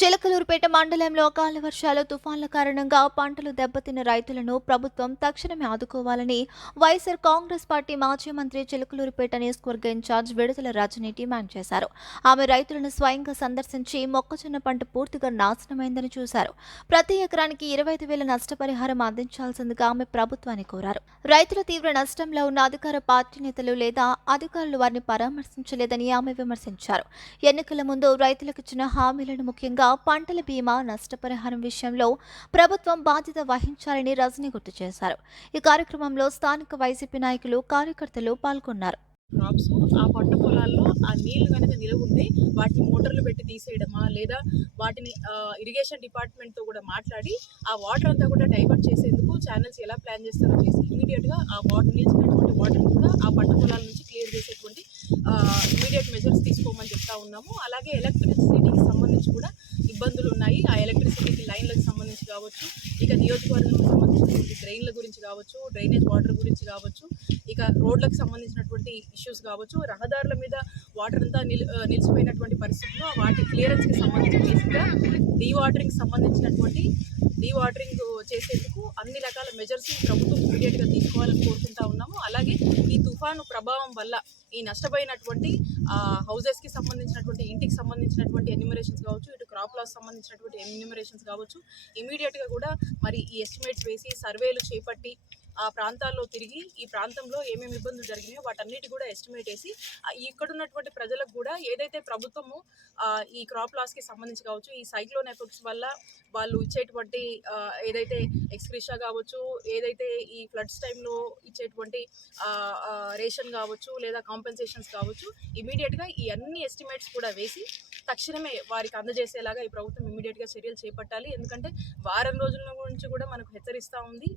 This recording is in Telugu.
చిలకలూరుపేట మండలంలో అకాల వర్షాలు తుఫాన్ల కారణంగా పంటలు దెబ్బతిన్న రైతులను ప్రభుత్వం తక్షణమే ఆదుకోవాలని వైఎస్ఆర్ కాంగ్రెస్ పార్టీ మాజీ మంత్రి చిలకలూరుపేట నియోజకవర్గ ఇన్ఛార్జ్ విడుదల రజని డిమాండ్ చేశారు. ఆమె రైతులను స్వయంగా సందర్శించి మొక్కజొన్న పంట పూర్తిగా నాశనమైందని చూశారు. ప్రతి ఎకరానికి 25,000 నష్టపరిహారం అందించాల్సిందిగా ఆమె ప్రభుత్వాన్ని కోరారు. రైతుల తీవ్ర నష్టంలో ఉన్న అధికార పార్టీ నేతలు లేదా అధికారులు వారిని పరామర్శించలేదని ఆమె విమర్శించారు. ఎన్నికల ముందు రైతులకు ఇచ్చిన హామీలను ముఖ్యంగా పంటల బీమా నష్టపరిహారం విషయంలో ప్రభుత్వం బాధ్యత వహించాలని రజని గుర్తు చేశారు. ఈ కార్యక్రమంలో స్థానిక వైసీపీ నాయకులు, కార్యకర్తలు పాల్గొన్నారు. క్రాప్స్ ఆ పంట పొలాల్లో ఆ నీళ్లు కనుక నిలవ ఉంటే వాటిని మోటార్లు పెట్టి తీసేయడమా లేదా వాటిని ఇరిగేషన్ డిపార్ట్మెంట్తో కూడా మాట్లాడి ఆ వాటర్ అంతా కూడా డైవర్ట్ చేసేందుకు ఛానల్స్ ఎలా ప్లాన్ చేస్తారో చేసి ఇమీడియట్గా ఆ వాటర్ నిలిచినటువంటి వాటర్ కూడా ఆ పంట పొలాల నుంచి క్లియర్ చేసేటువంటి ఇమీడియట్ మెజర్స్ తీసుకోమని చెప్తా ఉన్నాము. అలాగే ఎలక్ట్రిసిటీకి సంబంధించి కూడా ఇబ్బందులు ఉన్నాయి. ఆ ఎలక్ట్రిసిటీకి లైన్లకు సంబంధించి కావచ్చు, ఇక నియోజకవర్గానికి సంబంధించినటువంటి డ్రైన్ల గురించి కావచ్చు, డ్రైనేజ్ వాటర్ గురించి కావచ్చు, ఇక రోడ్లకు సంబంధించినటువంటి ఇష్యూస్ కావచ్చు, రహదారుల మీద వాటర్ అంతా నిలిచిపోయినటువంటి పరిస్థితుల్లో వాటి క్లియరెన్స్కి సంబంధించి బేసిక్గా డీవాటరింగ్ చేసేందుకు అన్ని రకాల మెజర్స్ ప్రభుత్వం ఇమీడియట్గా తీసుకోవాలని కోరుకుంటా ఉన్నాము. అలాగే ఈ తుఫాను ప్రభావం వల్ల ఈ నష్టపోయినటువంటి హౌజెస్కి సంబంధించినటువంటి ఇంటికి సంబంధించినటువంటి ఎన్యూమరేషన్స్ కావచ్చు, ఇటు క్రాప్ లాస్ సంబంధించినటువంటి ఎన్యూమరేషన్స్ కావచ్చు, ఇమీడియట్గా కూడా మరి ఈ ఎస్టిమేట్స్ వేసి సర్వేలు చేపట్టి ఆ ప్రాంతాల్లో తిరిగి ఈ ప్రాంతంలో ఏమేమి ఇబ్బందులు జరిగినాయో వాటన్నిటి కూడా ఎస్టిమేట్ వేసి ఇక్కడ ఉన్నటువంటి ప్రజలకు కూడా ఏదైతే ప్రభుత్వము ఈ క్రాప్ లాస్కి సంబంధించి కావచ్చు, ఈ సైక్లోన్ ఎఫెక్ట్స్ వల్ల వాళ్ళు ఇచ్చేటువంటి ఏదైతే ఎక్స్క్రిషా కావచ్చు, ఏదైతే ఈ ఫ్లడ్స్ టైంలో ఇచ్చేటువంటి రేషన్ కావచ్చు లేదా కాంపెన్సేషన్స్ కావచ్చు, ఇమీడియట్గా ఈ అన్ని ఎస్టిమేట్స్ కూడా వేసి తక్షణమే వారికి అందజేసేలాగా ఈ ప్రభుత్వం ఇమీడియట్గా చర్యలు చేపట్టాలి. ఎందుకంటే వారం రోజుల నుంచి కూడా మనకు హెచ్చరిస్తూ ఉంది.